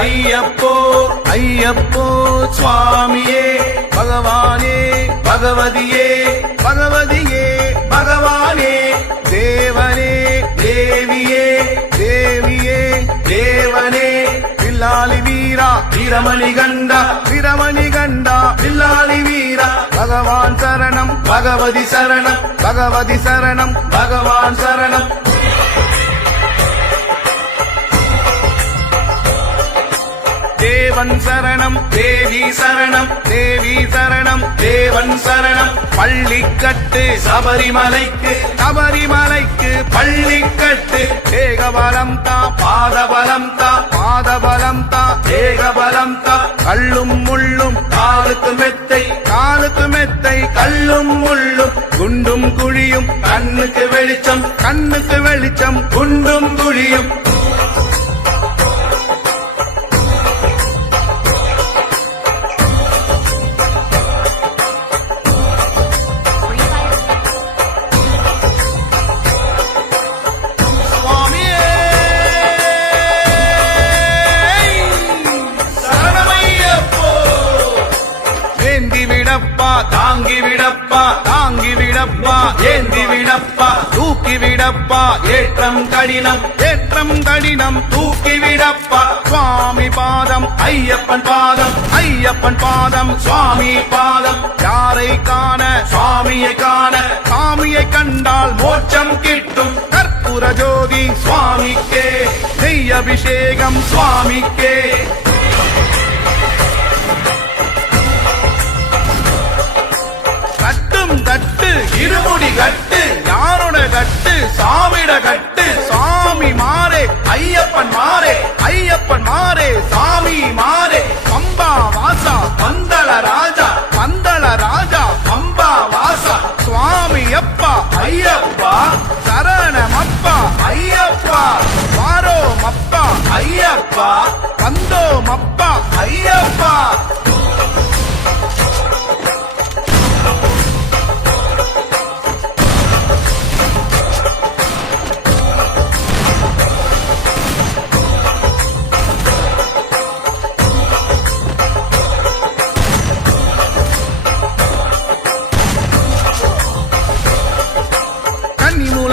ஐயப்போ ஐயப்போ சுவாமியே பகவானே பகவதியே பகவதியே பகவானே தேவனே தேவியே தேவியே தேவனே பில்லாளி வீரா வீரமணி கண்டா வீரமணி கண்டா பில்லாளி வீரா பகவான் சரணம் பகவதி சரணம் பகவதி சரணம் பகவான் சரணம் தேவன் சரணம் தேவி சரணம் தேவி சரணம் தேவன் சரணம் பள்ளிக்கட்டு சபரிமலைக்கு சபரிமலைக்கு பள்ளிக்கட்டு தேகபலம் தா பாதபலம் தா பாதபலம் தா தேகபலம் தா கல்லும் முள்ளும் காலுக்கு மெத்தை காலுக்கு மெத்தை கல்லும் முள்ளும் குண்டும் குழியும் கண்ணுக்கு வெளிச்சம் கண்ணுக்கு வெளிச்சம் குண்டும் குழியும் தாங்கி விடப்பா தாங்கி விடப்பா ஏந்தி விடப்பா தூக்கி விடப்பா ஏற்றம் கடினம் ஏற்றம் கடினம் தூக்கி விடப்பா சுவாமி பாதம் ஐயப்பன் பாதம் ஐயப்பன் பாதம் சுவாமி பாதம் யாரை காண சுவாமியை காண சுவாமியை கண்டால் மோட்சம் கிட்டும் கற்பூர ஜோதி சுவாமிக்கே நெய் அபிஷேகம் சுவாமிக்கே கட்டு இருமுடி கட்டு யாரோட கட்டு சாமிட கட்டு சாமி மாறே ஐயப்பன் மாறே ஐயப்பன் மாறே சாமி மாறே பம்பா வாசா பந்தள ராஜா பந்தள ராஜா பம்பா வாசா சுவாமி அப்பா ஐயப்பா சரணமப்பா ஐயப்பா வாரோமப்பா ஐயப்பா வந்தோமப்பா ஐயப்பா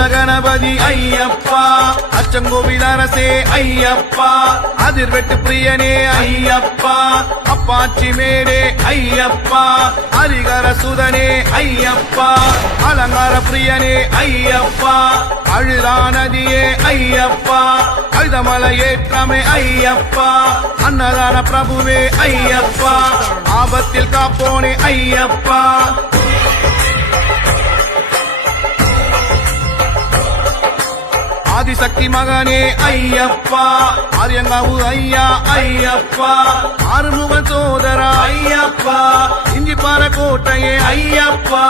கணபதி ஐயப்பா அச்சங்கோவில் அரசே ஐயப்பா அதிர்வெட்டு பிரியனே ஐயப்பா அப்பாச்சி மேடே ஐயப்பா ஹரிகர சுதனே ஐயப்பா அலங்கார பிரியனே ஐயப்பா அழுதா நதியே ஐயப்பா அழுதமலை ஏற்றமே ஐயப்பா அன்னதான பிரபுவே ஐயப்பா ஆபத்தில் காப்போனே ஐயப்பா ஆதிசக்தி மகனே ஐயப்பா ஆரியங்காவு ஐயா ஐயப்பா ஆறுமுக சோதரா ஐயப்பா இஞ்சிப்பாற கோட்டையே ஐயப்பா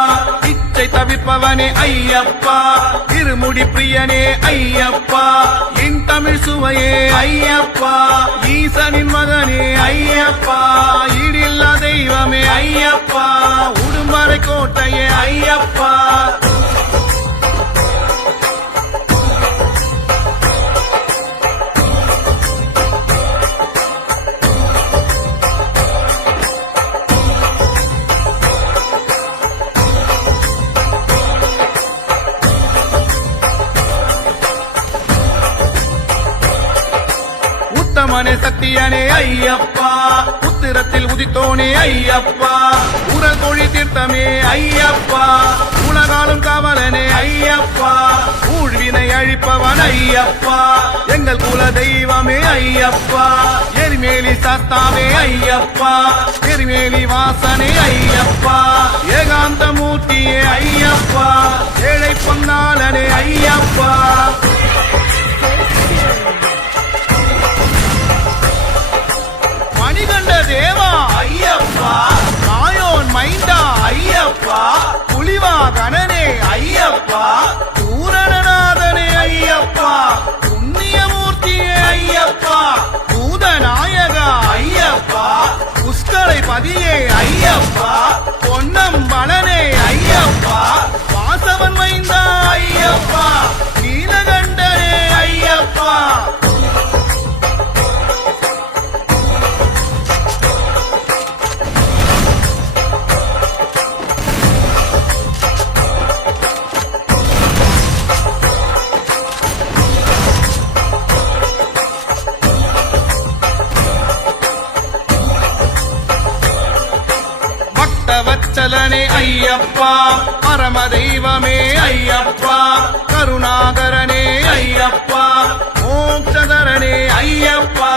இச்சை தவிப்பவனே ஐயப்பா இருமுடி பிரியனே ஐயப்பா என் தமிழ் சுவையே ஐயப்பா ஈசனின் மகனே ஐயப்பா ஈடில்லா தெய்வமே ஐயப்பா உடுமறை கோட்டையே ஐயப்பா உத்தமனே சத்தியனே ஐயப்பா உத்திரத்தில் உதித்தோனே ஐயப்பா உரல் கொழி தீர்த்தமே ஐயப்பா உலகாலும் காவலனே ஐயப்பா ஊழ்வினை அழிப்பவன் ஐயப்பா எங்கள் குல தெய்வமே ஐயப்பா எரிமேலி சத்தாவே ஐயப்பா எரிமேலி வாசனே ஐயப்பா ஏகாந்த மூர்த்தியே ஐயப்பா ஏழை பொன்னாளனே ஐயப்பா மணிகண்ட தேவா ஐயப்பா மாயோன் மைந்தா ஐயப்பா புலிவா கணனே ஐயப்பா பூரணநாதனே ஐயப்பா புண்ணியமூர்த்தியே ஐயப்பா பூதநாயகா ஐயப்பா புஷ்கரை பதியே ஐயப்பா பொன்னம் பலனே ஐயப்பா வாசவன் மைந்தா ஐயப்பா நீலகண்டனே ஐயப்பா வச்சலனே ஐயப்பா பரம தெய்வமே ஐயப்பா கருணாகரனே ஐயப்பா மோட்சதரனே ஐயப்பா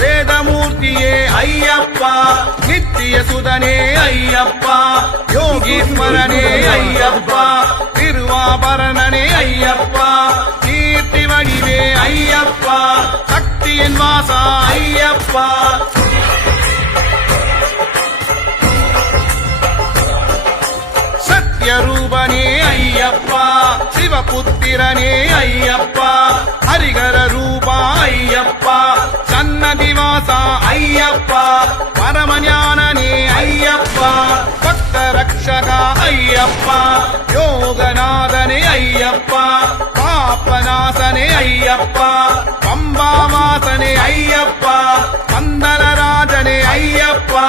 வேதமூர்த்தியே ஐயப்பா நித்திய சுதனே ஐயப்பா யோகீஸ்வரனே ஐயப்பா திருவாபரணனே ஐயப்பா கீர்த்தி வடிவே ஐயப்பா சக்தியின் வாசா ஐயப்பா ரூபனே ஐயப்பா சிவபுத்திரனே ஐயப்பா ஹரிகர ரூபா ஐயப்பா சன்னதிவாசா ஐயப்பா பரமஞானனே ஐயப்பா பக்த ரக்ஷகா ஐயப்பா யோகநாதனே ஐயப்பா பாபநாசனே ஐயப்பா பம்பாவாசனே ஐயப்பா பந்தனராஜனே ஐயப்பா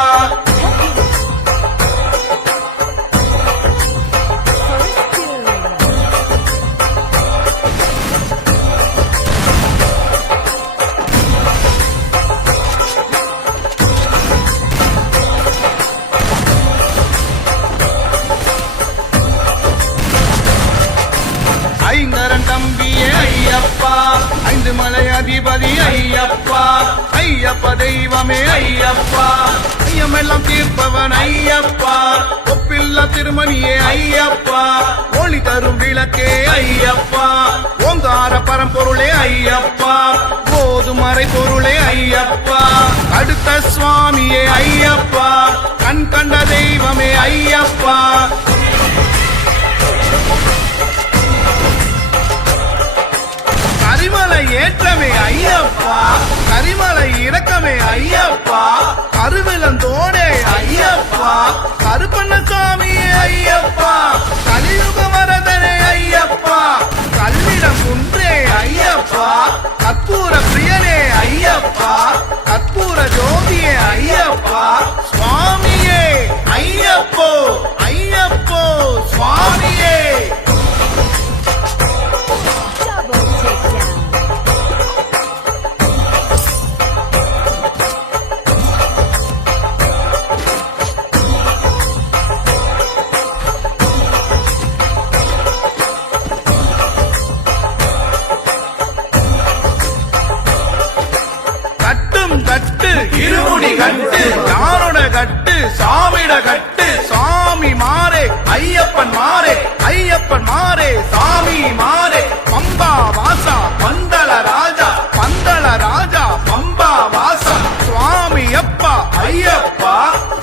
ஐங்கரன் தம்பியே ஐயப்பா ஐந்து மலை அதிபதி ஐயப்பா ஐயப்ப தெய்வமே ஐயப்பா ஐயமெல்லாம் தீர்ப்பவன் ஐயப்பா ஒப்பில்ல திருமணியே ஐயப்பா ஒளி தரும் விளக்கே ஐயப்பா ஓங்கார பரம்பொருளே ஐயப்பா போதுமறை பொருளே ஐயப்பா அடுத்த சுவாமியே ஐயப்பா கண் கண்ட தெய்வமே ஐயப்பா கரிமலை ஏற்றமே ஐயப்பா கரிமலை இறக்கமே ஐயப்பா கருவிலந்தோடே ஐயப்பா கருப்பண்ணசாமி ஐயப்பா கலியுக வரதனே ஐயப்பா கல்லிடம் குன்றே ஐயப்பா கற்பூர பிரியனே ஐயப்பா கற்பூர ஜோதியே ஐயப்பா சுவாமியே ஐயப்போ ஐயப்போ சுவாமியே இருமுடி கட்டு யாரோட கட்டு சாமிட கட்டு சாமி மாறே ஐயப்பன் மாறே ஐயப்பன் மாறே சாமி மாறே பம்பா வாசா பந்தள ராஜா பம்பா வாசா சுவாமி அப்பா ஐயப்பா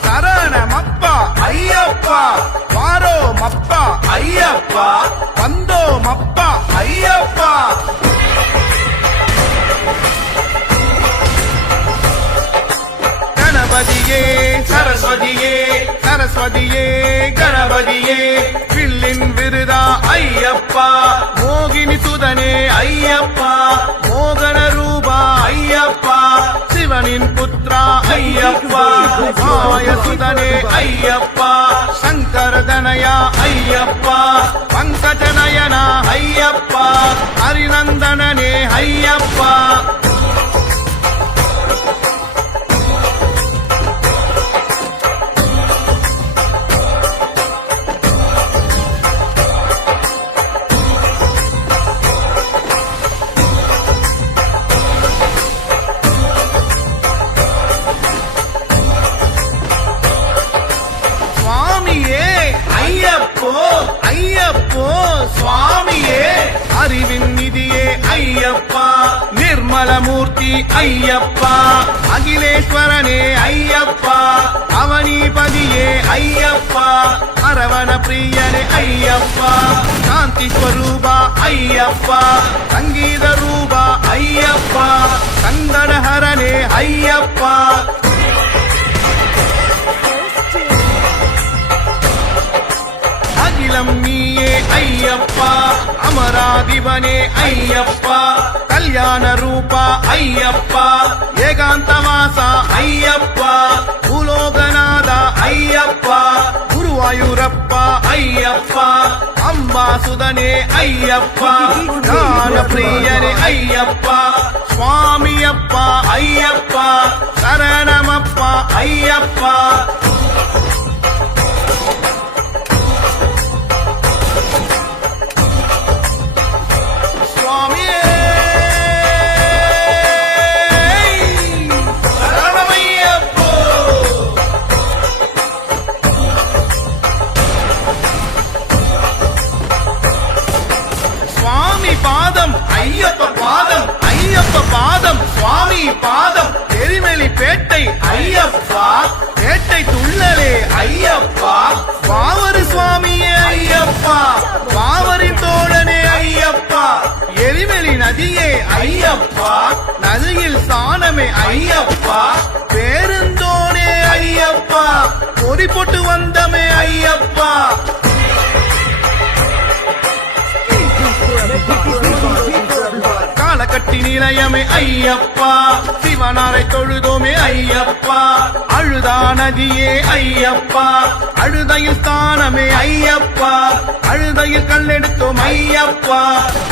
சரணமப்பா ஐயப்பா வாரோமப்பா ஐயப்பா வந்தோமப்பா ஐயப்பா கணபதியே சரஸ்வதியே சரஸ்வதியே கணபதியே வில்லின் விருதா ஐயப்பா மோகினி சுதனே ஐயப்பா மோகன ரூபா ஐயப்பா சிவனின் புத்ரா ஐயப்பா மாய சுதனே ஐயப்பா சங்கரதனயா ஐயப்பா பங்கஜநயனா ஐயப்பா ஹரிநந்தனனே ஐயப்பா மூர்த்தி ஐயப்பா அகிலேஸ்வரனே ஐயப்பா அவனிபதியே ஐயப்பா அரவண பிரியனே ஐயப்பா சாந்தி ஸ்வரூபா ஐயப்பா சங்கீத ரூபா ஐயப்பா சங்கடஹரனே ஐயப்பா அகிலம் நீயே ஐயப்பா அமராதிபனே ஐயப்பா கல்யாண ரூபா ஐயப்பா ஏகாந்தவாசா ஐயப்பா பூலோகநாதா ஐயப்பா குருவாயூரப்பா ஐயப்பா அம்பாசுதனே ஐயப்பா ஞான பிரியனே ஐயப்பா சுவாமியப்பா ஐயப்பா சரணமப்பா ஐயப்பா பாதம் சுவாமி பாதம் எரிமலி பேட்டை ஐயப்பா பேட்டை துள்ளலே ஐயப்பா பாவரு சுவாமியே ஐயப்பா பாவரின் தோழனே ஐயப்பா எரிமலி நதியே ஐயப்பா நதியில் சாணமே ஐயப்பா பேருந்தோனே ஐயப்பா பொறி போட்டு வந்தமே ஐயப்பா காலக்கட்டி நிலையமே ஐயப்பா சிவனாரை தொழுதோமே ஐயப்பா அழுதா நதியே ஐயப்பா அழுதையில் ஸ்தானமே ஐயப்பா அழுதையில் கல்லெடுத்தோம் ஐயப்பா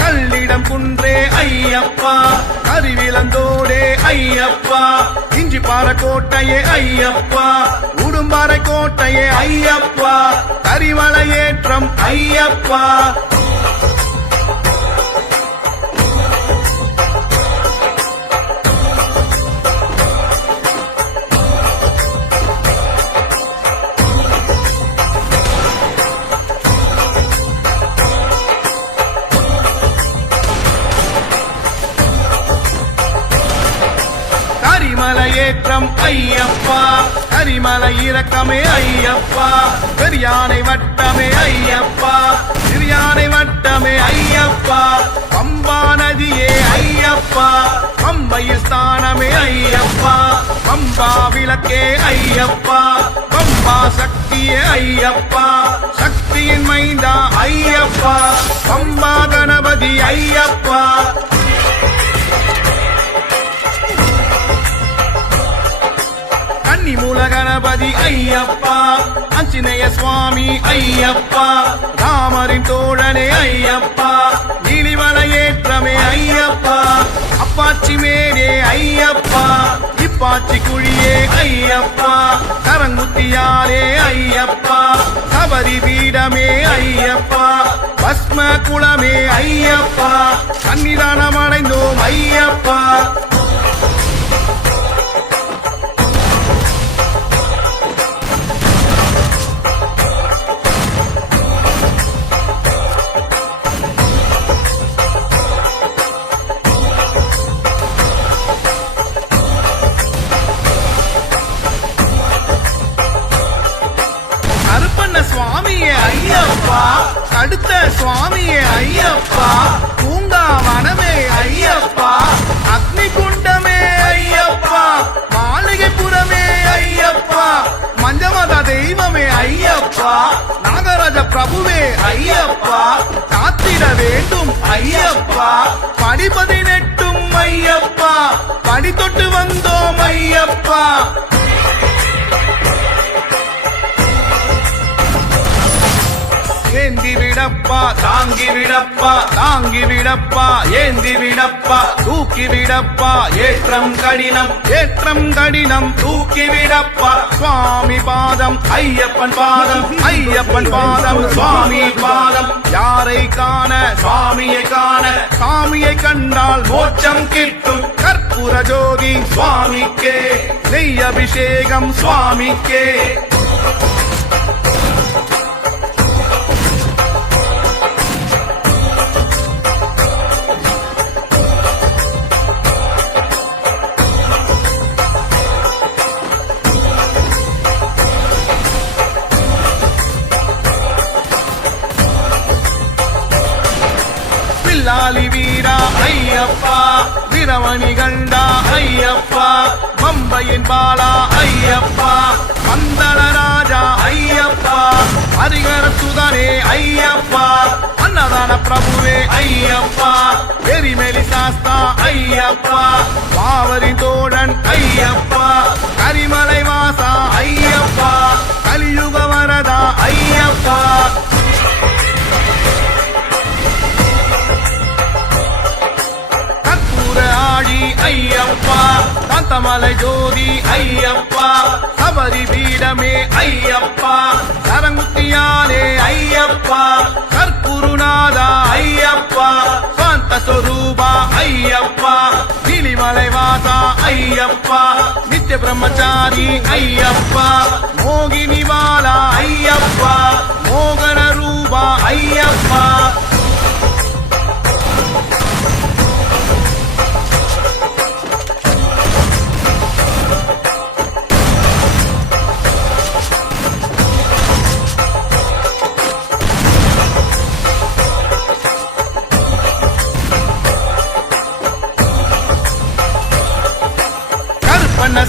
கல்லிடம் குன்றே ஐயப்பா கருவிலந்தோடே ஐயப்பா இஞ்சி பாறை கோட்டையே ஐயப்பா உடும்பாறை கோட்டையே ஐயப்பா கரிவளை ஏற்றம் ஐயப்பா ஏற்றம் ஐயப்பா கரிமலை இறக்கமே ஐயப்பா பெரியானை வட்டமே ஐயப்பா சிறியானை வட்டமே ஐயப்பா பம்பா நதியே ஐயப்பா பம்பையில் ஸ்தானமே ஐயப்பா பம்பா விளக்கே ஐயப்பா பம்பா சக்தியே ஐயப்பா சக்தியின் மைந்தா ஐயப்பா பம்பா கணபதி ஐயப்பா மூல கணபதி ஐயப்பா அஞ்சினேய சுவாமி ஐயப்பா ராமரின் தோழனே ஐயப்பா நீலிவள ஏற்றமே ஐயப்பா அப்பாச்சி மேரே ஐயப்பா இப்பாச்சி குழியே ஐயப்பா கரங்குத்தியாரே ஐயப்பா சபரி பீடமே ஐயப்பா பஸ்ம குளமே ஐயப்பா சன்னிதானம் அடைந்தோம் ஐயப்பா சுவாமியே ஐயப்பா அடுத்த சுவாமியே ஐயப்பா பூங்காவனமே ஐயப்பா அக்னி குண்டமே ஐயப்பா மாளிகைப்புறமே ஐயப்பா மஞ்சமத தெய்வமே ஐயப்பா நாகராஜ பிரபுவே ஐயப்பா காத்திட வேண்டும் ஐயப்பா படி 18 ஐயப்பா படி தொட்டு வந்தோம் ஐயப்பா ஏந்தி விடப்பா தாங்கி விடப்பா தாங்கி விடப்பா ஏந்தி விடப்பா தூக்கி விடப்பா ஏற்றம் கடினம் தூக்கி விடப்பா சுவாமி பாதம் ஐயப்பன் பாதம் சுவாமி பாதம் யாரை காண சுவாமியை காண சாமியை கண்டால் மோட்சம் கிட்டும் கற்பூர ஜோதி சுவாமிக்கே நெய் அபிஷேகம் சுவாமிக்கே கபாலி வீரா ஐயப்பா, வீரமணி கண்டா ஐயப்பா, பம்பையின் பாலா ஐயப்பா, பந்தள ராஜா ஐயப்பா, ஹரிகர சுதனே ஐயப்பா, அன்னதான பிரபுவே ஐயப்பா, எரிமெலி சாஸ்தா ஐயப்பா, பாவரி தோழன் ஐயப்பா, கரிமலை வாசா ஐயப்பா, கலியுக வரதா ஐயப்பா. கற்பூர ஆடி ஐயப்பா, காந்தமலை ஜோதி ஐயப்பா, சபரி பீடமே ஐயப்பா, சரங்குத்தியாலே ஐயப்பா, கற்பூருநாதா ஐயப்பா, சாந்த சொரூபா ஐயப்பா, கிளிமலை வாசா ஐயப்பா, நித்திய பிரம்மச்சாரி ஐயப்பா, மோகினி வாலா ஐயப்பா, மோகன ரூபா ஐயப்பா.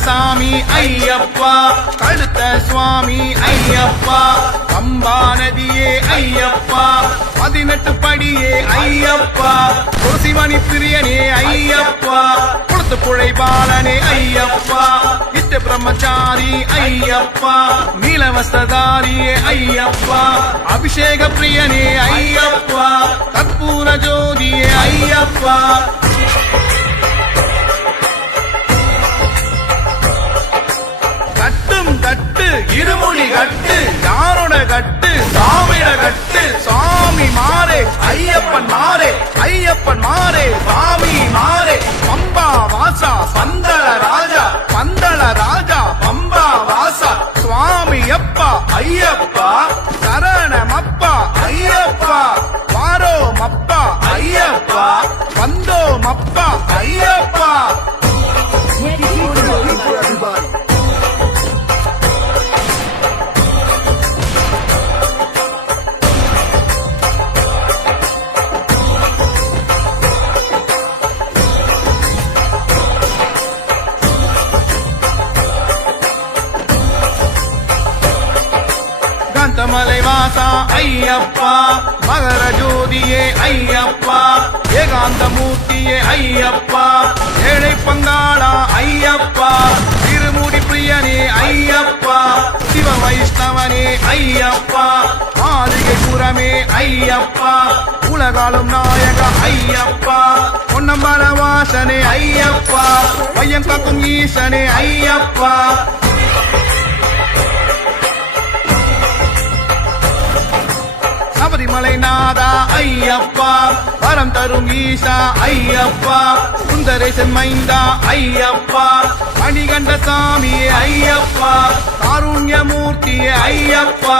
சாமி ஐயப்பா, கழுத்த சுவாமி ஐயப்பா, பம்பா நதியே ஐயப்பா, 18 படியே ஐயப்பா, துளசிமணி பிரியனே ஐயப்பா, குளத்து புழை பாலனே ஐயப்பா, நித்திய பிரம்மச்சாரி ஐயப்பா, நீலவஸ்தாரியே ஐயப்பா, அபிஷேக பிரியனே ஐயப்பா, கற்பூர ஜோதியே ஐயப்பா. கட்டு இருமுடி கட்டு யாரோட கட்டு சாமிட கட்டு, சாமி மாறே ஐயப்பன் மாறே, ஐயப்பன் மாறே சாமி மாறே, பம்பா வாசா பந்தள ராஜா, பந்தள ராஜா பம்பா வாசா, சுவாமி அப்பா ஐயப்பா, சரணமப்பா ஐயப்பா, வாரோமப்பா ஐயப்பா, வந்தோமப்பா ஐயப்பா. காந்தமலை வாசா ஐயப்பா, மகர ஜோதியே ஐயப்பா, ஏகாந்த மூர்த்தியே ஐயப்பா, ஏழை பங்காளா ஐயப்பா, திருமுடி பிரியனே ஐயப்பா, சிவ வைஷ்ணவனே ஐயப்பா, ஆதிகை புறமே ஐயப்பா, உலகாலும் நாயக ஐயப்பா, பொன்னம்பல வாசனே ஐயப்பா, பையன் காக்கும் ஈசனே ஐயப்பா. சபரிமலை நாதா ஐயப்பா, வரம் தரும் ஈசா ஐயப்பா, சுந்தரேசன் மைந்தா ஐயப்பா, மணிகண்ட சாமியே ஐயப்பா, காருண்யமூர்த்தியே ஐயப்பா,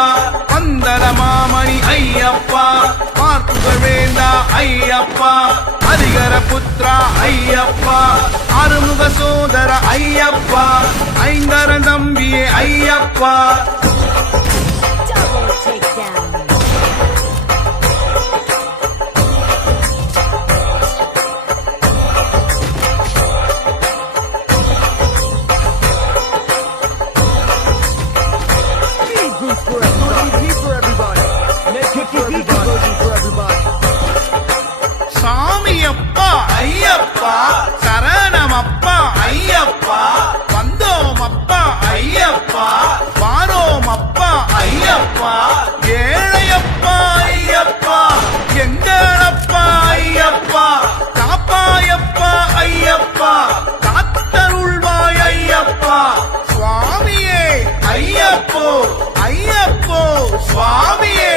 பந்தர மாமணி ஐயப்பா, பார்ப்புகள் வேண்டா ஐயப்பா, ஹரிகர புத்ரா ஐயப்பா, அருமுக சோதர ஐயப்பா, ஐங்கர தம்பியே ஐயப்பா. சாமியப்பா ஐயப்பா, சரணமப்பா ஐயப்பா, வந்தோமப்பா ஐயப்பா, வாரோமப்பா ஐயப்பா, ஏழையப்பா ஐயப்பா, எங்களப்பா ஐயப்பா, காப்பாயப்பா ஐயப்பா, காத்தருள்வாய் ஐயப்பா, சுவாமியே ஐயப்போ ஐயப்போ சுவாமியே.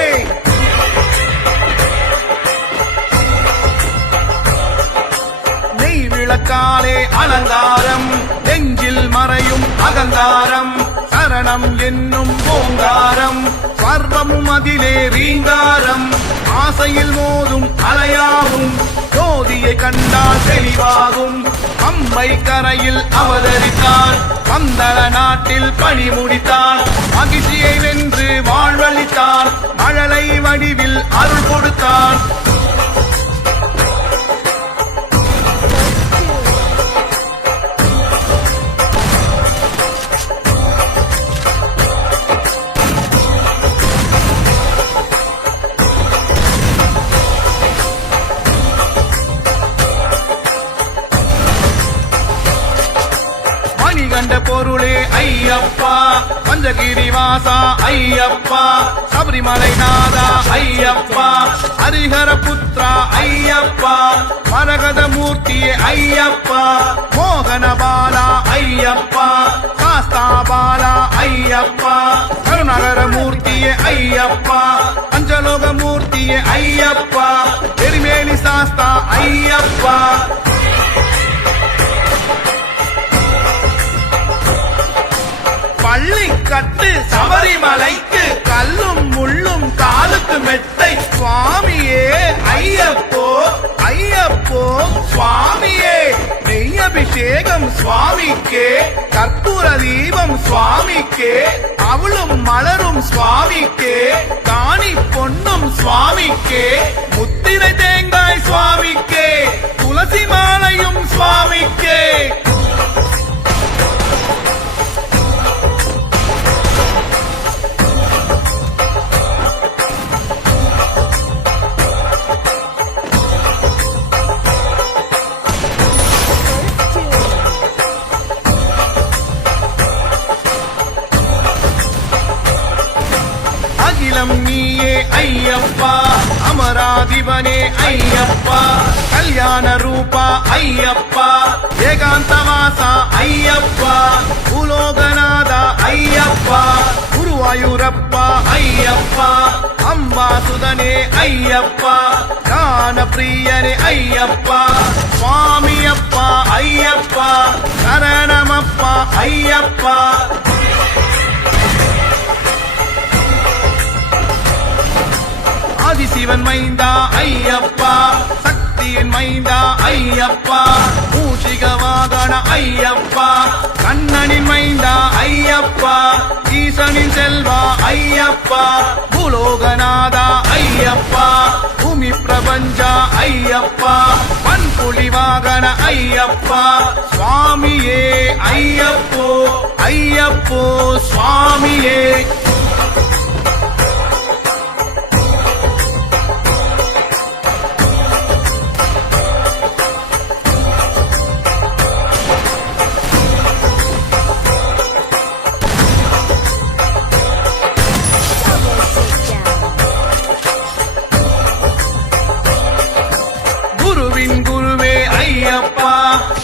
விளக்காலே அலங்காரம், நெஞ்சில் மறையும் அகங்காரம், சரணம் என்னும் ஓங்காரம், சர்வமும் அதிலே ரீங்காரம், ஆசையில் மோதும் அலையாகும், ஜோதியை கண்டால் தெளிவாகும், அம்பை கரையில் அவதரித்தான், பந்தள நாட்டில் பணி முடித்தான், மகிழ்ச்சியை வென்று வாழ்வளித்தான், மழலை வடிவில் அருள் கொடுத்தான். கண்ட பொருளே ஐயப்பா, பஞ்சகிரி வாசா ஐயப்பா, சபரிமலை நாதா ஐயப்பா, ஹரிஹர புத்ரா ஐயப்பா, மரகத மூர்த்தியே ஐயப்பா, மோகன பாலா ஐயப்பா, சாஸ்தா பாலா ஐயப்பா, கருணாகர மூர்த்தியே ஐயப்பா, பஞ்சலோக மூர்த்தியே ஐயப்பா, எரிமேலி சாஸ்தா ஐயப்பா. பள்ளி கட்டு சபரிமலைக்கு கல்லும் முள்ளும் காலுக்கு மெத்தை சுவாமியே ஐயப்போ ஐயப்போ சுவாமியே, நெய்யபிஷேகம் சுவாமிக்கே, கற்பூர தீபம் சுவாமிக்கே, அவளும் மலரும் சுவாமிக்கே, காணி பொன்னும் சுவாமிக்கே, முத்திரை தேங்காய் சுவாமிக்கே, துளசி மாலையும் சுவாமிக்கே. அகிலம் நீயே ஐயப்பா, அமராதிபனே ஐயப்பா, கல்யாண ரூபா ஐயப்பா, ஏகாந்தவாசா ஐயப்பா, பூலோகநாதா ஐயப்பா, குருவாயூரப்பா ஐயப்பா, அம்பாசுதனே ஐயப்பா, ஞான பிரியனே ஐயப்பா, சுவாமியப்பா ஐயப்பா, சரணமப்பா ஐயப்பா. ஆதிசிவன் மைந்தா ஐயப்பா, சக்தியின் மைந்தா ஐயப்பா, மூஷிக வாகன ஐயப்பா, கண்ணனின் மைந்தா ஐயப்பா, ஈசனின் செல்வா ஐயப்பா, பூலோகநாதா ஐயப்பா, பூமி பிரபஞ்சா ஐயப்பா, பண்புலி வாகன ஐயப்பா, சுவாமியே ஐயப்போ ஐயப்போ சுவாமியே.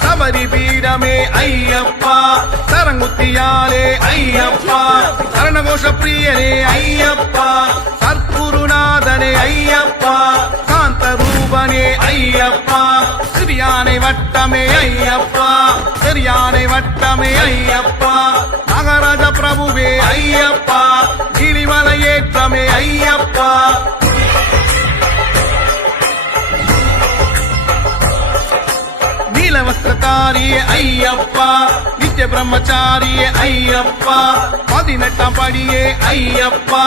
சபரி பீடமே ஐயப்பா, சரங்குத்தியாலே ஐயப்பா, சரணகோஷ பிரியனே ஐயப்பா, சற்குருநாதனே ஐயப்பா, சாந்த ரூபனே ஐயப்பா, சிறியானை வட்டமே ஐயப்பா, சிறியானை வட்டமே ஐயப்பா, மகராஜ பிரபுவே ஐயப்பா, கிளிமலை ஏற்றமே ஐயப்பா. வஸ்திரதாரியே ஐயப்பா, நித்திய பிரம்மச்சாரியே ஐயப்பா, 18ஆம் படியே ஐயப்பா,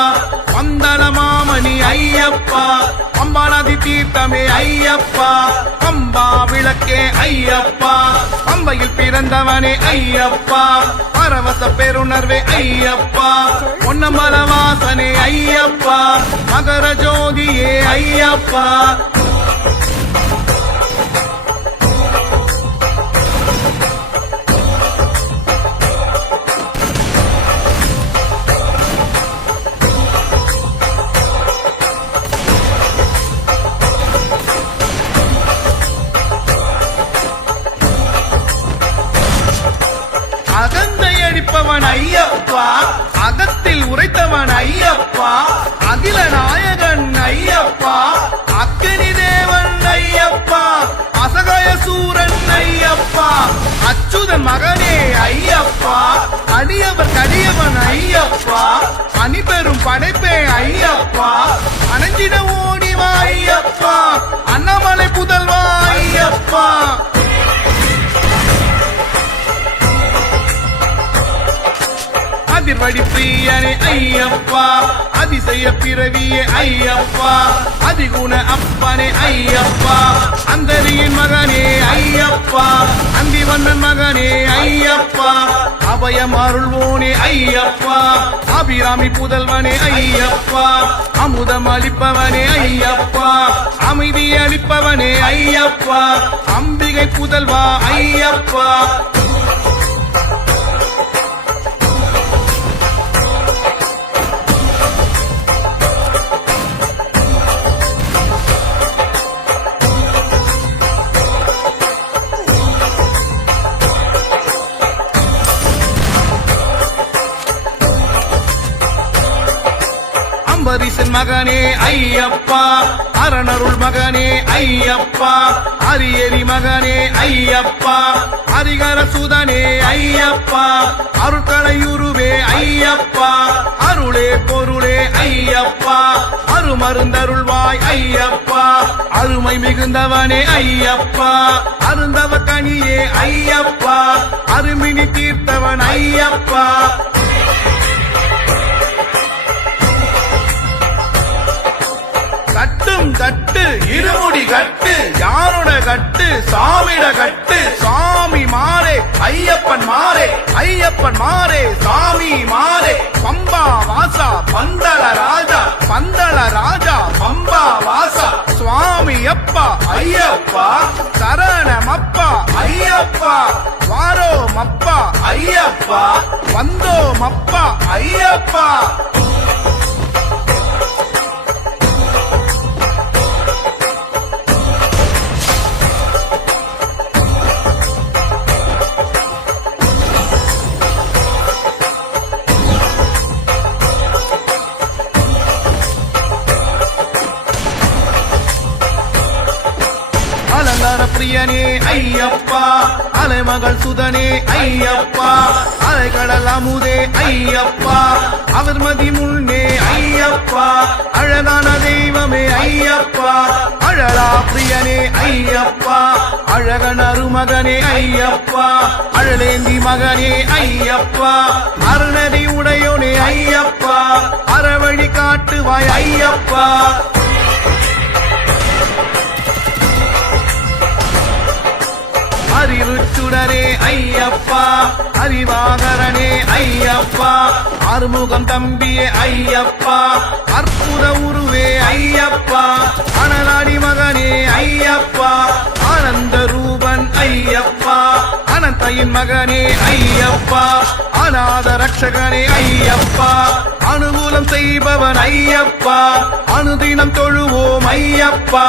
பந்தள மாமணி ஐயப்பா, பம்பாநதி தீர்த்தமே ஐயப்பா, பம்பா விளக்கே ஐயப்பா, பம்பையில் பிறந்தவனே ஐயப்பா, பரவச பெருணர்வே ஐயப்பா, பொன்னம்பல வாசனே ஐயப்பா, மகர ஜோதியே ஐயப்பா. அகந்தை அடிப்பவன் ஐயப்பா, அகத்தில் உரைத்தவன் ஐயப்பா, அகில நாயகன் ஐயப்பா, அக்கினி தேவன் ஐயப்பா, அசகாய சூரன் ஐயப்பா, அச்சுதன் மகனே ஐயப்பா, அடியவர் கடியவன் ஐயப்பா, அணிபெரும் படைப்பே ஐயப்பா, அணைஞ்சிட ஓடிவா ஐயப்பா, அண்ணாமலை புதல்வா ஐயப்பா. அதிர்வடி பிரியனே ஐயப்பா, அதிசய பிறவியே ஐயப்பா, அதிகுண அப்பனே ஐயப்பா, அந்தரியின் மகனே ஐயப்பா, அந்திவண்ணன் மகனே ஐயப்பா, அபயம் அருள்வோனே ஐயப்பா, அபிராமி புதல்வனே ஐயப்பா, அமுதம் அளிப்பவனே ஐயப்பா, அமைதி அளிப்பவனே ஐயப்பா, அம்பிகை புதல்வா ஐயப்பா. அம்பரிசன் மகனே ஐயப்பா அரணருள் மகனே ஐயப்பா அரியரி மகனே ஐயப்பா ஹரிகர சுதனே ஐயப்பா அருட்களையுருவே ஐயப்பா அருளே பொருளே ஐயப்பா அருமருந்தருள்வாய் ஐயப்பா அருமை மிகுந்தவனே ஐயப்பா அருந்தவ கனியே ஐயப்பா அருமினி தீர்த்தவன் ஐயப்பா கட்டும் கட்டு இருமுடி கட்டு யாரோட கட்டு சாமிட கட்டு சாமி மாறே ஐயப்பன் மாறே ஐயப்பன் மாறே சாமி மாறே பம்பா வாசா பந்தள ராஜா பம்பா வாசா சுவாமி அப்பா ஐயப்பா சரணமப்பா ஐயப்பா வாரோமப்பா ஐயப்பா வந்தோமப்பா ஐயப்பா அலங்கார பிரியனே ஐயப்பா அலைமகள் சுதனே ஐயப்பா அலைகடல் அமுதே ஐயப்பா அவர்மதி முன்னே ஐயப்பா அழகான தெய்வமே ஐயப்பா அழலா பிரியனே ஐயப்பா அழகன் அருமகனே ஐயப்பா அழலேந்தி மகனே ஐயப்பா அருணதி உடையோனே ஐயப்பா அறவழி காட்டுவாய் ஐயப்பா அறிவுச்சுடரே ஐயப்பா அறிவாகரனே ஐயப்பா அறுமுகம் தம்பியே ஐயப்பா அற்புத உருவே ஐயப்பா அனலாடி மகனே ஐயப்பா ஆனந்த ரூபன் ஐயப்பா அனந்தையின் மகனே ஐயப்பா அநாத ரட்சகனே ஐயப்பா அனுகூலம் செய்பவன் ஐயப்பா அனுதினம் தொழுவோம் ஐயப்பா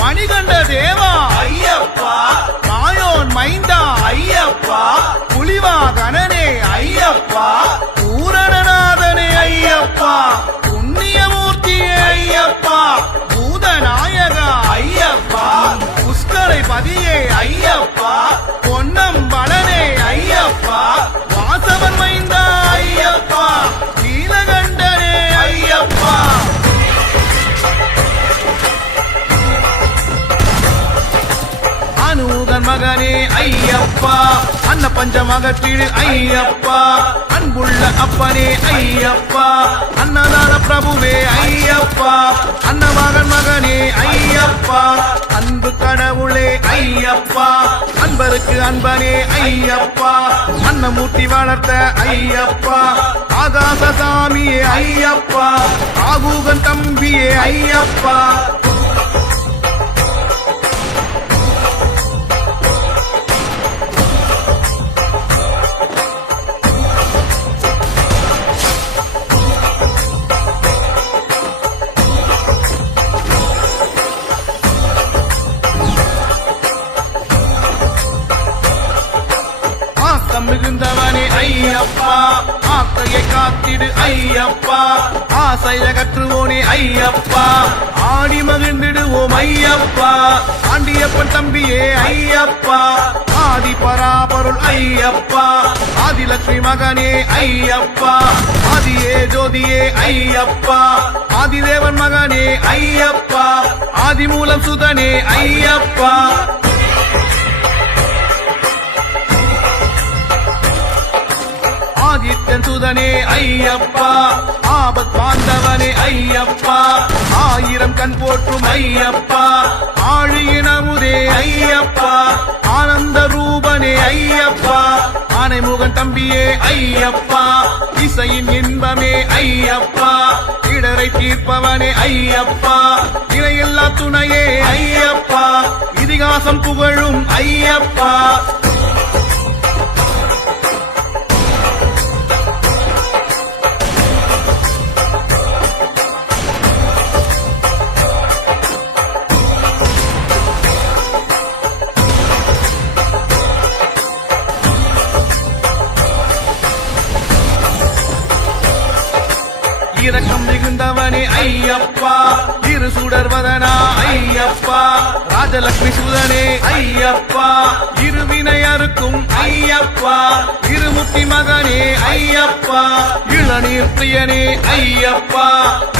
மணிகண்ட தேவா ஐயப்பா மாயோன் மைந்தா ஐயப்பா புலிவாகனனே ஐயப்பா பூரணநாதனே ஐயப்பா புண்ணியமூர்த்தியே ஐயப்பா பூதநாயகா ஐயப்பா புஷ்கரை பதியே ஐயப்பா பொன்னம்பலனே ஐயப்பா வாசவன் மைந்தா ஐயப்பா நீலகண்டனே ஐயப்பா அனூதன் மகனே ஐயப்பா அன்ன பஞ்சமகற்றிடு ஐயப்பா அன்புள்ள அப்பனே ஐயப்பா அன்னதான பிரபுவே ஐயப்பா அன்னமகன் மகனே ஐயப்பா அன்பு கடவுளே ஐயப்பா அன்பருக்கு அன்பனே ஐயப்பா அன்னமூர்த்தி வளர்த்த ஐயப்பா ஆகாசசாமியே ஐயப்பா ஆகூகன் தம்பியே ஐயப்பா மிகுந்தவனே ஐயப்பா ஆக்கையை காத்திடு ஐயப்பா ஆசையகற்றுவோனே ஐயப்பா ஆடி மகிழ்ந்திடுவோம் ஐயப்பா ஆண்டியப்பன் தம்பியே ஐயப்பா ஆதி பராபருள் ஐயப்பா ஆதிலட்சுமி மகனே ஐயப்பா ஆதியே ஜோதியே ஐயப்பா ஆதிதேவன் மகனே ஐயப்பா ஆதிமூலம் சுதனே ஐயப்பா ஆதித்யன் சுதனே ஐயப்பா ஆபத் பாந்தவனே ஐயப்பா ஆயிரம் கண் போற்றும் ஐயப்பா ஆழியின் அமுதே ஐயப்பா ஆனந்த ரூபனே ஐயப்பா ஆனைமுகன் தம்பியே ஐயப்பா இசையின் இன்பமே ஐயப்பா இடரை தீர்ப்பவனே ஐயப்பா இணையில்லா துணையே ஐயப்பா இதிகாசம் புகழும் ஐயப்பா சுடர்வதனா ஐயப்பா ராஜலட்சுமி சுதனே ஐயப்பா இருவினை அறுக்கும் ஐயப்பா இருமுத்தி மகனே ஐயப்பா இளநீர் பிரியனே ஐயப்பா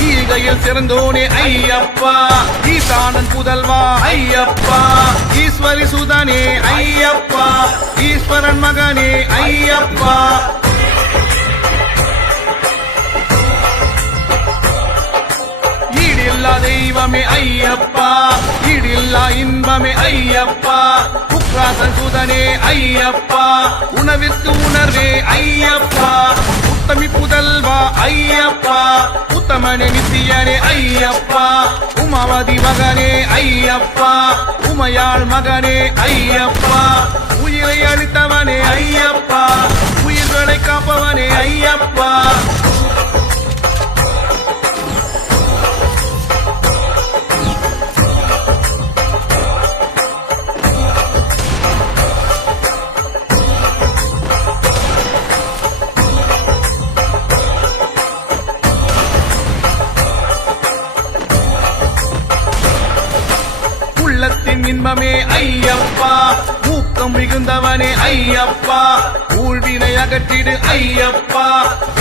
ஈகையில் சிறந்தோனே ஐயப்பா ஈசானன் புதல்வா ஐயப்பா ஈஸ்வரி சுதனே ஐயப்பா ஈஸ்வரன் மகனே ஐயப்பா ஈடில்லா தெய்வமே ஐயப்பா ஈடில்லா இன்பமே ஐயப்பா உக்ராசன் சுதனே ஐயப்பா உணவிற்கு உணர்வே ஐயப்பா உத்தமி புதல்வா ஐயப்பா உத்தமனே நித்தியனே ஐயப்பா உமாவதி மகனே ஐயப்பா உமையாள் மகனே ஐயப்பா உயிரை அளித்தவனே ஐயப்பா உயிர்களை காப்பவனே ஐயப்பா உள்ளத்தின் இன்பமே ஐயப்பா ஊக்கம் மிகுந்தவனே ஐயப்பா ஊழ்வினை அகற்றிடு ஐயப்பா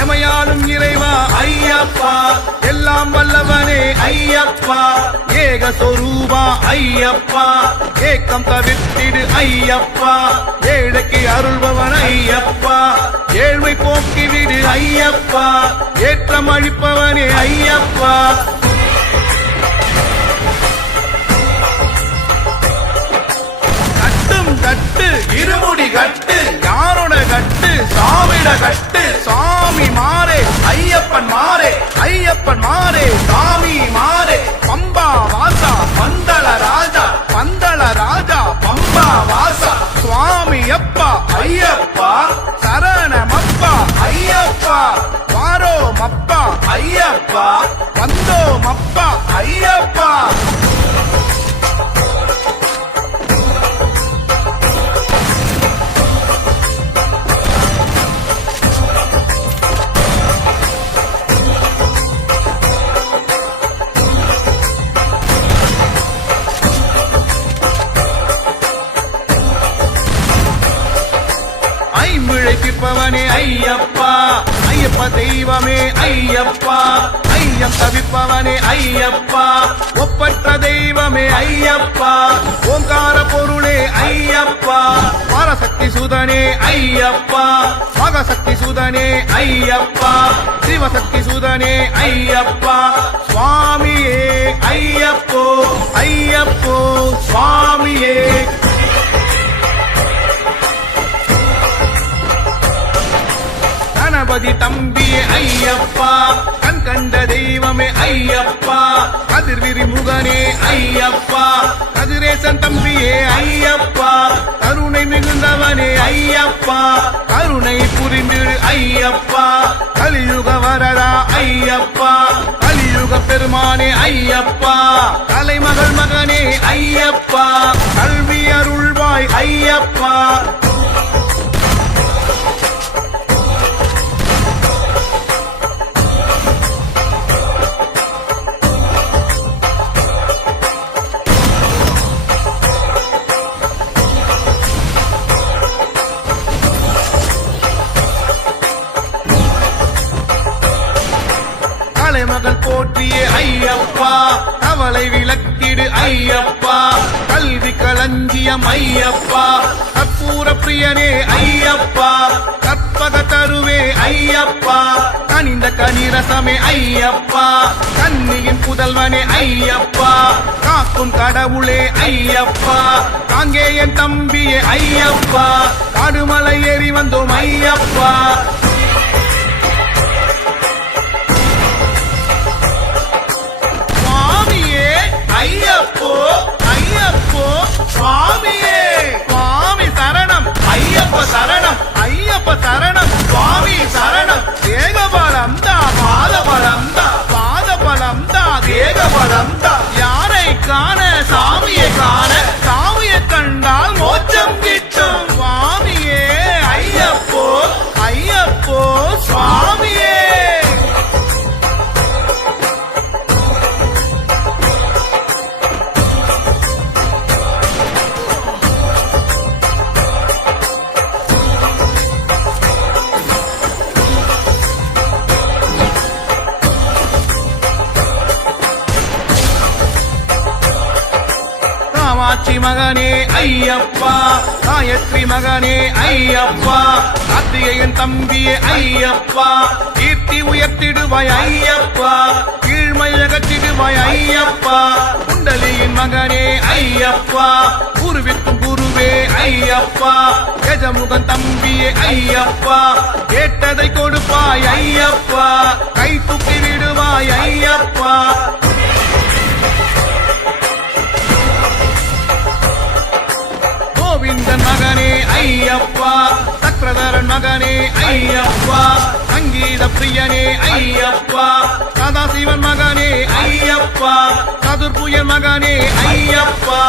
எமையாளும் இறைவா ஐயப்பா எல்லாம் வல்லவனே ஐயப்பா ஏக சொரூபா ஐயப்பா ஏக்கம் தவிர்த்திடு ஐயப்பா ஏழைக்கு அருள்பவன் ஐயப்பா ஏழ்மை போக்கிவிடு ஐயப்பா ஏற்றம் அளிப்பவனே ஐயப்பா கட்டு இருமுடி கட்டு யாரோட கட்டு சாமிட கட்டு சாமி மாறே ஐயப்பன் மாறே ஐயப்பன் மாறே சாமி மாறே பம்பா வாசா பந்தள ராஜா பம்பா வாசா சுவாமி அப்பா ஐயப்பா சரணமப்பா ஐயப்பா வாரோ மப்பா ஐயப்பா வந்தோ மப்பா ஐயப்பா ஐம்பிழைப்பவனே ஐயப்பா ஐயப்ப தெய்வமே ஐயப்பா ஐயம் தவிப்பவனே ஐயப்பா ஒப்பற்ற தெய்வமே ஐயப்பா ஓங்கார பொருளே ஐயப்பா பரசக்தி சுதனே ஐயப்பா மகசக்தி சுதனே ஐயப்பா சிவசக்தி சுதனே ஐயப்பா சுவாமியே ஐயப்போ ஐயப்போ சுவாமியே கணபதி தம்பியே ஐயப்பா கண் கண்ட தெய்வமே ஐயப்பா கதிர்விரி முகனே ஐயப்பா கதிரேசன் தம்பியே ஐயப்பா கருணை மிகுந்தவனே ஐயப்பா கருணை புரிந்திடு ஐயப்பா கலியுக வரதா ஐயப்பா கலியுக பெருமானே ஐயப்பா தலைமகள் மகனே ஐயப்பா கல்வி அருள்வாய் ஐயப்பா மகள் போற்றியே ஐயப்பா கவலை விளக்கிடு ஐயப்பா கல்வி களஞ்சியம் ஐயப்பா கற்பூர பிரியனே ஐயப்பா கற்பக தருவே ஐயப்பா கனிந்த கனிரசமே ஐயப்பா கன்னியின் புதல்வனே ஐயப்பா காக்கும் கடவுளே ஐயப்பா காங்கேயன் தம்பியே ஐயப்பா காடுமலை ஏறி வந்தோம் ஐயப்பா ஐயப்போ ஐயப்போ சுவாமியே சுவாமி சரணம் ஐயப்ப சரணம் ஐயப்ப சரணம் சுவாமி சரணம் தேகபலம் தா பாதபலம் தா பாதபலம் தா தேகபலம் தா யாரை காண சாமியை காண சாமியை கண்டால் மோட்சம் கிட்டும் சுவாமியே ஐயப்போ ஐயப்போ சுவாமியே காமாட்சி மகனே ஐயப்பா, காயத்ரி மகனே ஐயப்பா, கார்த்திகேயன் தம்பியே ஐயப்பா, கீர்த்தி உயர்த்திடுவாய் ஐயப்பா, கீழ்மையகற்றிடுவாய் ஐயப்பா, குண்டலியின் மகனே ஐயப்பா, குருவிற்கும் குருவே ஐயப்பா, கஜமுகன் தம்பியே ஐயப்பா, கேட்டதை கொடுப்பாய் ஐயப்பா, கை தூக்கி விடுவாய் ஐயப்பா. கோவிந்தன் மகனே ஐயப்பா, சக்கரதரன் மகனே ஐயப்பா, சங்கீத பிரியனே ஐயப்பா, சதாசிவன் மகனே ஐயப்பா, சதுர்புயன் மகனே ஐயப்பா,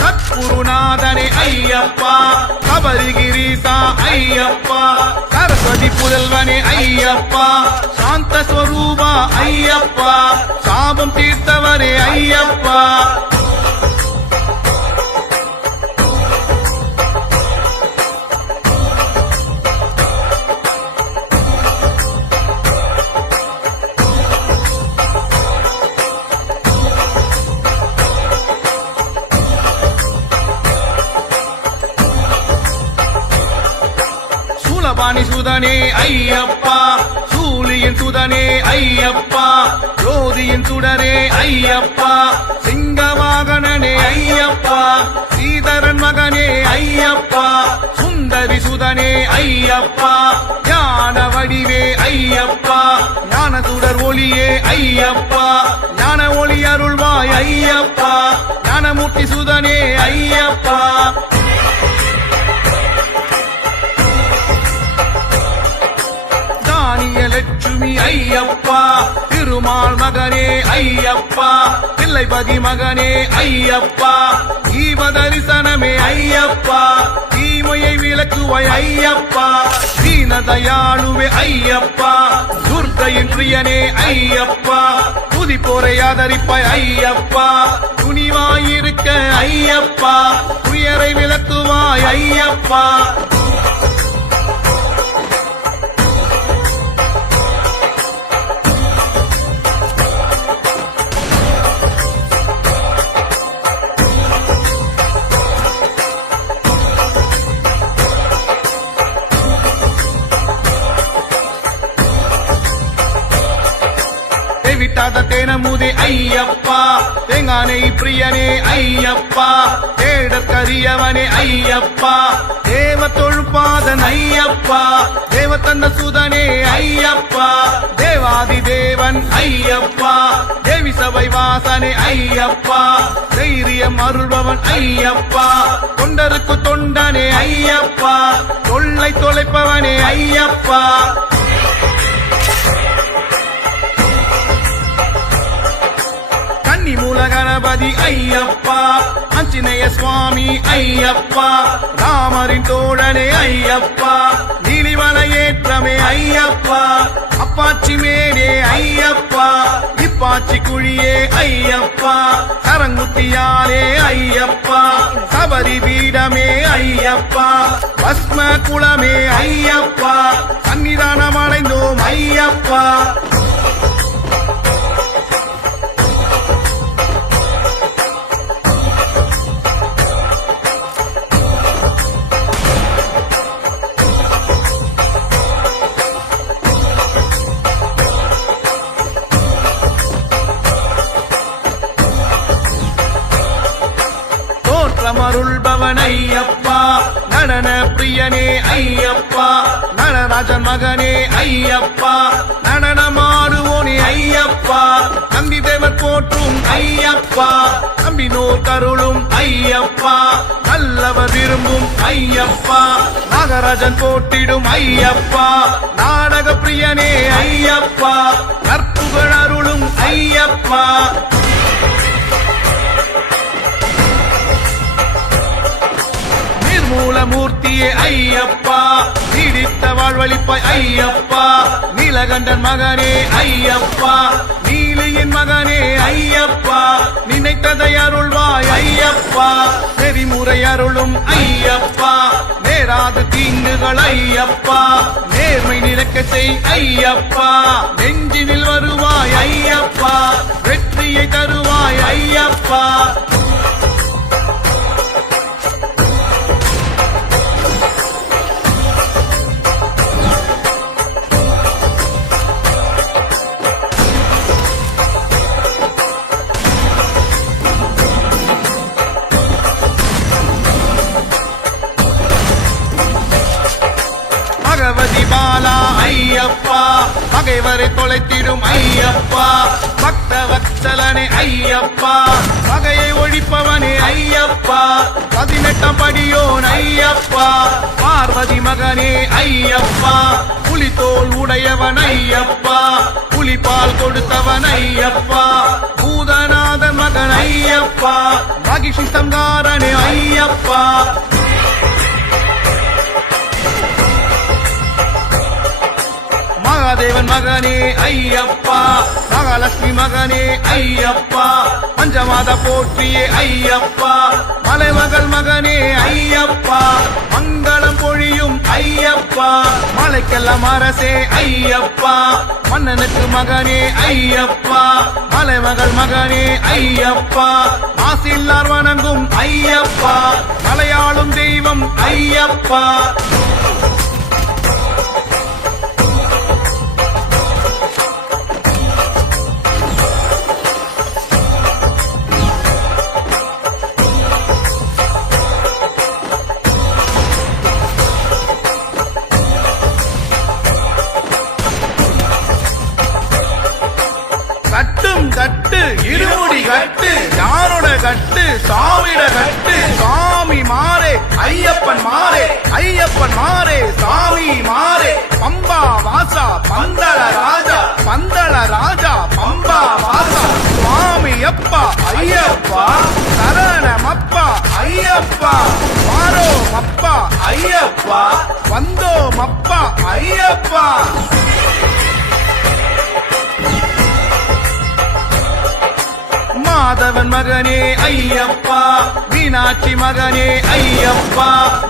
சத்குருநாதனே ஐயப்பா, சபரிகிரீசா ஐயப்பா, சரஸ்வதி புதல்வனே ஐயப்பா, சாந்த ஸ்வரூபா ஐயப்பா, சாபம் தீர்த்தவரே ஐயப்பா. சூலபாணி சுதனே ஐயப்பா, சூலியின் சுதனே ஐயப்பா, ஜோதியின் சுடரே ஐயப்பா, சிங்கவாகனனே ஐயப்பா, ஸ்ரீதரன் மகனே ஐயப்பா, சுந்தரி சுதனே ஐயப்பா, ஞான வடிவே ஐயப்பா, ஞான சுடர் ஒளியே ஐயப்பா, ஞான ஒளி அருள்வாய் ஐயப்பா, ஞானமூர்த்தி சுதனே ஐயப்பா. லட்சுமி ஐயப்பா, திருமால் மகனே ஐயப்பா, பிள்ளைபதி மகனே ஐயப்பா, ஜீவதரிசனமே ஐயப்பா, தீமையை விளக்குவாய் ஐயப்பா, தீனதயாளுவே ஐயப்பா, துர்க்கையின் பிரியனே ஐயப்பா, துதிப்போரை ஆதரிப்பாய் ஐயப்பா, துணிவாயிருக்க ஐயப்பா, துயரை விளக்குவாய் ஐயப்பா. விட்டாத தேனமுதே ஐயப்பா, தேங்கானை பிரியனே ஐயப்பா, தேடற்கரியவனே ஐயப்பா, தேவ தொழுப்பாதன் ஐயப்பா, தேவத்தந்த சுதனே ஐயப்பா, தேவாதி தேவன் ஐயப்பா, தேவி சபை வாசனே ஐயப்பா, தைரியம் அருள்பவன் ஐயப்பா, தொண்டருக்கு தொண்டனே ஐயப்பா, தொல்லை தொலைப்பவனே ஐயப்பா. மூல கணபதி ஐயப்பா, ஆஞ்சநேய சுவாமி ஐயப்பா, ராமரின் தோழனே ஐயப்பா, நீலிவன ஏற்றமே ஐயப்பா, அப்பாச்சி மேடே ஐயப்பா, இப்பாச்சி குழியே ஐயப்பா, கரங்குத்தியாலே ஐயப்பா, சபரி பீடமே ஐயப்பா, பஸ்ம குளமே ஐயப்பா, சன்னிதானம் அடைந்தோம் ஐயப்பா. அருள்பவன் ஐயப்பா, நடன பிரியனே ஐயப்பா, நடராஜன் மகனே ஐயப்பா, நடனமாடுவோனே ஐயப்பா, நம்பி தேவர் போற்றும் ஐயப்பா, நம்பினோர் கருளும் ஐயப்பா, நல்லவர் விரும்பும் ஐயப்பா, நாகராஜன் போட்டிடும் ஐயப்பா, நாடக பிரியனே ஐயப்பா, கற்புகள் அருளும் ஐயப்பா. மூலமூர்த்தியே ஐயப்பா, நீடித்த வாழ்வழிப்பாய் ஐயப்பா, நீலகண்டன் மகனே ஐயப்பா, நீலியின் மகனே ஐயப்பா, நினைத்ததை அருள்வாய் ஐயப்பா, நெறிமுறை அருளும் ஐயப்பா, நேராது தீங்குகள் ஐயப்பா, நேர்மை நிலைக்க செய் ஐயப்பா, நெஞ்சினில் வருவாய் ஐயப்பா, வெற்றியை தருவாய் ஐயப்பா. பகைவரை தொலைத்திடும் ஐயப்பா, பக்த வத்சலனே ஐயப்பா, பகையை ஒழிப்பவனே ஐயப்பா, 18ஆம் படியோன் ஐயப்பா, பார்வதி மகனே ஐயப்பா, புலித்தோல் உடையவன் ஐயப்பா, புலிபால் கொடுத்தவன் ஐயப்பா, பூதநாதன் மகன் ஐயப்பா, மகிஷி சங்காரனே ஐயப்பா, மகாதேவன் மகனே ஐயப்பா, மகாலட்சுமி மகனே ஐயப்பா, பஞ்சமாத போற்றியே ஐயப்பா, மலைமகள் மகனே ஐயப்பா, மங்களம் பொழியும் ஐயப்பா, மலைக்கெல்லாம் அரசே ஐயப்பா, மன்னனுக்கு மகனே ஐயப்பா, மலைமகள் மகனே ஐயப்பா, ஆசில்லார் வணங்கும் ஐயப்பா, மலையாளும் தெய்வம் ஐயப்பா, கட்டும் கட்டு இருமுடி கட்டு யாரோட கட்டு சாமிட கட்டு, சாமி மாறே ஐயப்பன் மாறே, ஐயப்பன் மாறே சாமி மாறே, பம்பா வாசா பந்தள ராஜா, பந்தள ராஜா பம்பா வாசா, சுவாமி அப்பா ஐயப்பா, சரணமப்பா ஐயப்பா, வாரோம் அப்பா ஐயப்பா, வந்தோம் அப்பா ஐயப்பா, மாதவன் மகனே ஐயப்பா, மீனாட்சி மகனே ஐயப்பா,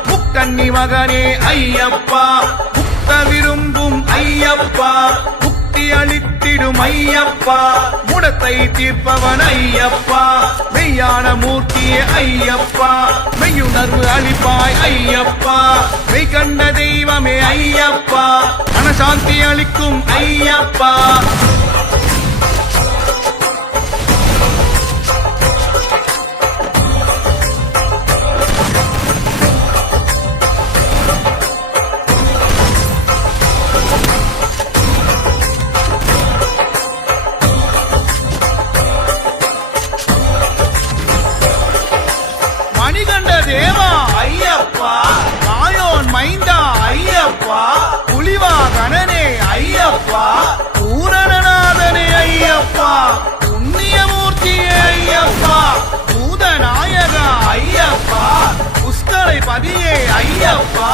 முக்கண்ணி மகனே ஐயப்பா, முக்த விரும்பும் ஐயப்பா, முக்தி அளித்திடும் ஐயப்பா, முடத்தை தீர்ப்பவன் ஐயப்பா, மெய்யான மூர்த்தியே ஐயப்பா, மெய்யுணர்வு அளிப்பாய் ஐயப்பா, மெய் கண்ட தெய்வமே ஐயப்பா, மனசாந்தி அளிக்கும் ஐயப்பா, மணிகண்ட தேவா ஐயப்பா, மாயோன் மைந்தா ஐயப்பா, புலிவா கணனே ஐயப்பா, பூரணநாதனே ஐயப்பா, புண்ணியமூர்த்தியே ஐயப்பா, பூதநாயகா ஐயப்பா, புஷ்கரை பதியே ஐயப்பா,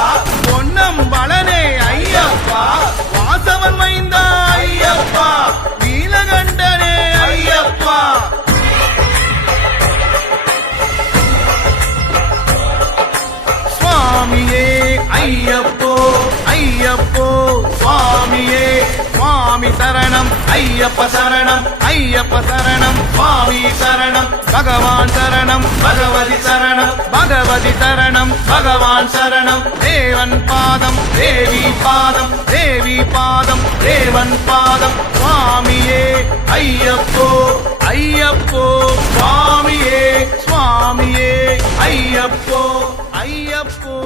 பொன்னம் பலனே ஐயப்பா, வாசவன் மைந்தா ஐயப்பா, நீலகண்டனே ஐயப்பா, சுவாமியே ஐயப்போ ஐயப்போ சுவாமியே, சுவாமி சரணம் ஐயப்ப சரணம், ஐயப்ப சரணம் சுவாமி சரணம், பகவான் சரணம் பகவதி சரணம், பகவதி சரணம் பகவான் சரணம், தேவன் பாதம் தேவி பாதம், தேவி பாதம் தேவன் பாதம், சுவாமியே ஐயப்போ ஐயப்போ சுவாமியே, சுவாமியே ஐயப்போ ஐயப்போ.